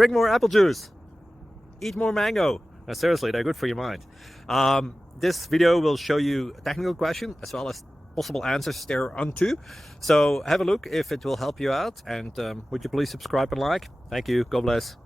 drink more apple juice, eat more mango. No, seriously, they're good for your mind. This video will show you a technical question as well as possible answers thereunto. So have a look if it will help you out, and would you please subscribe and like? Thank you. God bless.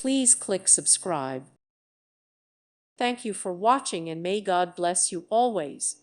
Please click subscribe. Thank you for watching, and may God bless you always.